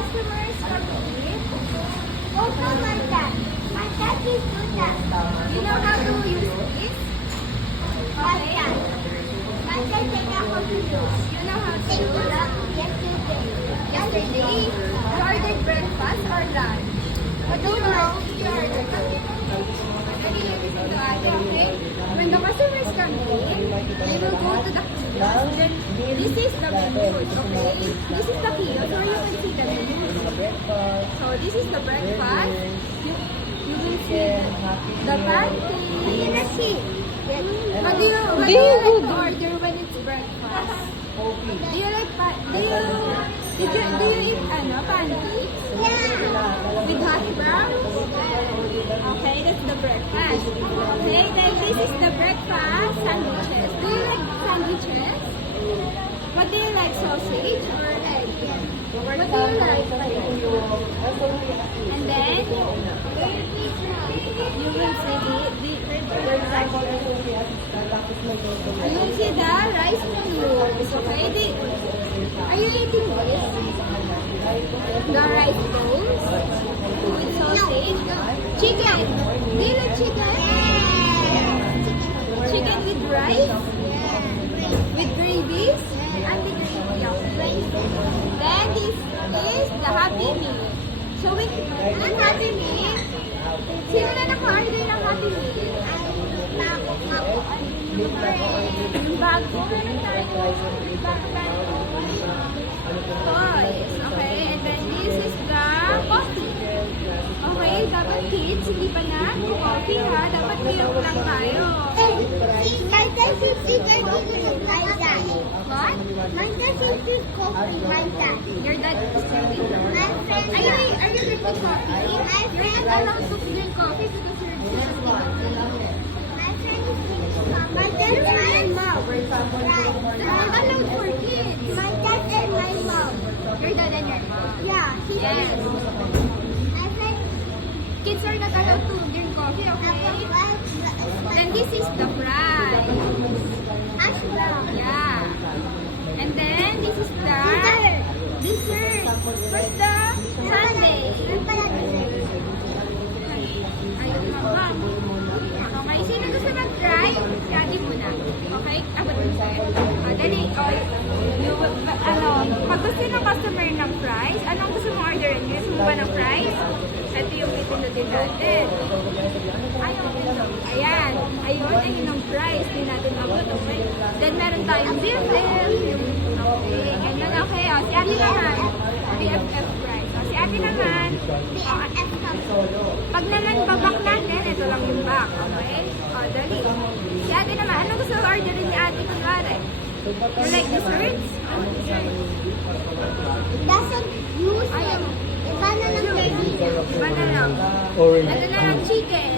customers come in. Also, my dad. My dad is do that. You know how to use this? My dad. My dad take out how to use. You know how to use that? Yesterday. Yesterday, you ordered breakfast or lunch? I don't know. You ordered okay? When the customers come in, they will go to the kiosk. Then this is the menu, okay? This is the kiosk where you can see the menu. So this is the breakfast. You will see the pancakes. What do you like to order when it's breakfast? Do you like do you eat pancakes? Yeah. With hash browns? Okay, that's the breakfast. Okay, then this is the breakfast sandwiches. Do you like sandwiches? What do you like, sausage or egg? What do you like? And then you will see the rice noodles. Okay, are you eating this? The rice bowls with sausage. No. Chicken. Do you like chicken? Yeah. Chicken with rice? Yeah. With gravies? Yeah. And the gravy. Okay. Then this is the Happy Meal. So with ang Happy Meal, sino na naka-order ng Happy Meal? Yung bago. Meron tayo. Toys. Okay. And then this is the coffee. Okay, dapat kids, hindi pa na coffee ha. Dapat milk lang tayo. My dad is like that. What? My dad is coffee like that. Your dad is drinking coffee? My friend. Are you drinking coffee? You're not allowed to drink coffee because you're drinking coffee. My friend is drinking coffee. My dad and my mom. Right. That's not allowed for kids. My dad and my mom. Your dad and your mom? Yeah. Yes. Kids are not allowed to drink coffee, okay? Then this is the fries. Hash brown. Yeah. And then this is the dessert. First the sundae. Ayun na ba? Okay, sino gusto mag-try? Daddy muna. Okay? Abot mo sa'yo. Dali. Pag gusto ng customer ng fries, anong gusto mong orderin? Gusto mo ba ng fries? Ito yung pipinutin natin. Ayan. Ayun ang price. Hindi natin abot. Okay. Then meron tayong BFF. Okay. Ganyan. Okay. O, si ate naman. BFF price. O, si ate naman. BFF. Pag naman babak natin, ito lang yung back. Okay. O, dali. Si ate naman. Anong gusto orderin ni ate kunwari? You like desserts? Doesn't use it. Iba na lang. Iba na lang. Ito na lang chicken.